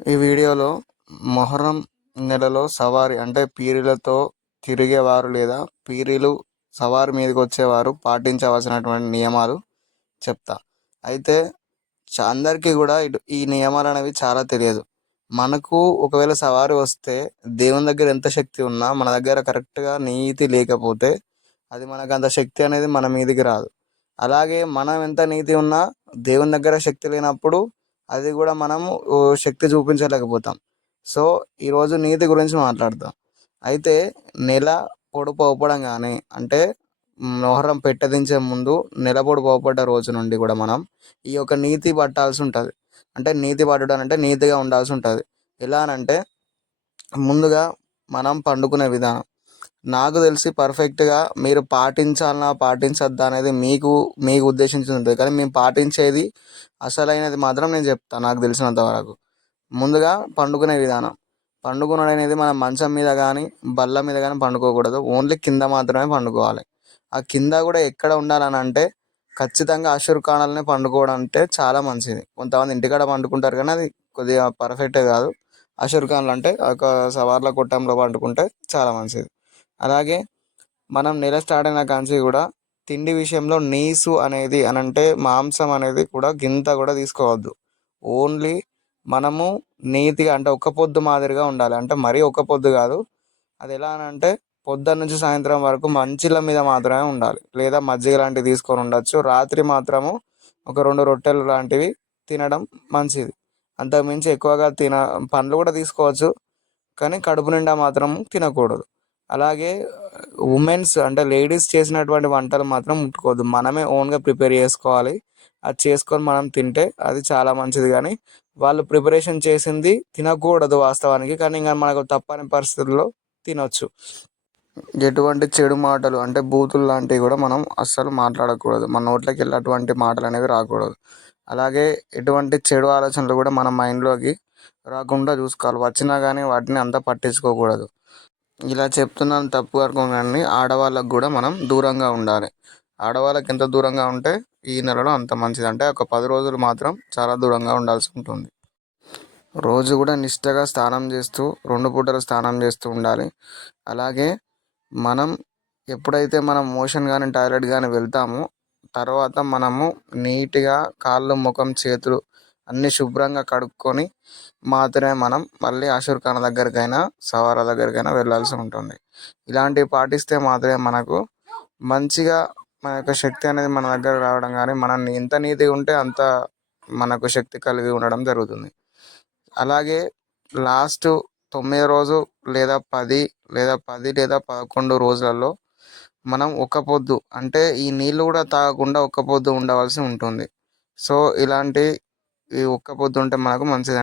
ఈ వీడియోలో మొహర్రం నెలలో సవారి అంటే పీరీలతో తిరిగేవారు లేదా పీరీలు సవారి మీదకి వచ్చేవారు పాటించవలసినటువంటి నియమాలు చెప్తా. అయితే అందరికీ కూడా ఇటు ఈ నియమాలు అనేవి చాలా తెలియదు. మనకు ఒకవేళ సవారి వస్తే దేవుని దగ్గర ఎంత శక్తి ఉన్నా మన దగ్గర కరెక్ట్గా నీతి లేకపోతే అది మనకు అంత శక్తి అనేది మన మీదికి రాదు. అలాగే మనం ఎంత నీతి ఉన్నా దేవుని దగ్గర శక్తి లేనప్పుడు అది కూడా మనము శక్తి చూపించలేకపోతాం. సో ఈరోజు నీతి గురించి మాట్లాడదాం. అయితే నెల పొడుపు అవ్వడం కానీ అంటే మొహరం పెట్టదించే ముందు నెల పొడుపు అవ్వబడ్డ రోజు నుండి కూడా మనం ఈ యొక్క నీతి పట్టాల్సి ఉంటుంది. అంటే నీతి పట్టడం అంటే నీతిగా ఉండాల్సి ఉంటుంది. ఎలా అనంటే ముందుగా మనం పండుకునే విధానం. నాకు తెలిసి పర్ఫెక్ట్గా మీరు పాటించాలన్నా పాటించద్దా అనేది మీకు మీకు ఉద్దేశించి ఉంటుంది. కానీ మేము పాటించేది అసలైనది మాత్రం నేను చెప్తాను నాకు తెలిసినంత వరకు. ముందుగా పండుకునే విధానం. పండుకునడం అనేది మనం మంచం మీద కానీ బల్ల మీద కానీ పండుకోకూడదు. ఓన్లీ కింద మాత్రమే పండుకోవాలి. ఆ కింద కూడా ఎక్కడ ఉండాలని అంటే ఖచ్చితంగా అషుర్ పండుకోవడం అంటే చాలా మంచిది. కొంతమంది ఇంటికాడ పండుకుంటారు కానీ అది కొద్దిగా పర్ఫెక్టే కాదు. అషుర్ ఖాన్లు అంటే ఒక సవార్ల కొట్టంలో పండుకుంటే చాలా మంచిది. అలాగే మనం నెల స్టార్ట్ అయిన కాంచి కూడా తిండి విషయంలో నీసు అనేది అని అంటే మాంసం అనేది కూడా గింత కూడా తీసుకోవద్దు. ఓన్లీ మనము నీతిగా అంటే ఒక్క పొద్దు మాదిరిగా ఉండాలి. అంటే మరీ ఒక్క పొద్దు కాదు. అది ఎలా అని అంటే పొద్దున్న నుంచి సాయంత్రం వరకు మంచిల మీద మాత్రమే ఉండాలి. లేదా మజ్జిగ లాంటివి తీసుకొని ఉండొచ్చు. రాత్రి మాత్రము ఒక రెండు రొట్టెలు లాంటివి తినడం మంచిది. అంతకుమించి ఎక్కువగా తిన పండ్లు కూడా తీసుకోవచ్చు. కానీ కడుపు నిండా మాత్రం తినకూడదు. అలాగే ఉమెన్స్ అంటే లేడీస్ చేసినటువంటి వంటలు మాత్రం ముట్టుకోవద్దు. మనమే ఓన్గా ప్రిపేర్ చేసుకోవాలి. అది చేసుకొని మనం తింటే అది చాలా మంచిది. కానీ వాళ్ళు ప్రిపరేషన్ చేసింది తినకూడదు వాస్తవానికి. కానీ ఇంకా మనకు తప్పని పరిస్థితుల్లో తినొచ్చు. ఎటువంటి చెడు మాటలు అంటే బూతులు లాంటివి కూడా మనం అస్సలు మాట్లాడకూడదు. మన నోట్లోకి వెళ్ళి అటువంటి మాటలు అనేవి రాకూడదు. అలాగే ఎటువంటి చెడు ఆలోచనలు కూడా మన మైండ్లోకి రాకుండా చూసుకోవాలి. వచ్చినా కానీ వాటిని అంతా పట్టించుకోకూడదు. ఇలా చెప్తున్నాను తప్పు అనుకోకండి ఆడవాళ్ళకు కూడా మనం దూరంగా ఉండాలి. ఆడవాళ్ళకి ఎంత దూరంగా ఉంటే ఈ నెలలో అంత మంచిది. అంటే ఒక పది రోజులు మాత్రం చాలా దూరంగా ఉండాల్సి ఉంటుంది. రోజు కూడా నిష్టగా స్నానం చేస్తూ రెండు పూటలు స్నానం చేస్తూ ఉండాలి. అలాగే మనం ఎప్పుడైతే మనం మోషన్ కానీ టాయిలెట్ కానీ వెళ్తామో తర్వాత మనము నీట్గా కాళ్ళు ముఖం చేతులు అన్నీ శుభ్రంగా కడుక్కొని మాత్రమే మనం మళ్ళీ అషూర్ ఖాన్ దగ్గరికైనా సవారా దగ్గరికైనా వెళ్ళాల్సి ఉంటుంది. ఇలాంటివి పాటిస్తే మాత్రమే మనకు మంచిగా మన యొక్క శక్తి అనేది మన దగ్గర రావడం కానీ మనం ఎంత నీతిగా ఉంటే అంత మనకు శక్తి కలిగి ఉండడం జరుగుతుంది. అలాగే లాస్ట్ తొమ్మిది రోజు లేదా పది లేదా పది లేదా పదకొండు రోజులలో మనం ఒక్క పొద్దు అంటే ఈ నీళ్ళు కూడా తాగకుండా ఒక్క పొద్దు ఉండవలసి ఉంటుంది. సో ఇలాంటి ఈ ఒక్క పొద్దు ఉంటే మనకు మంచిది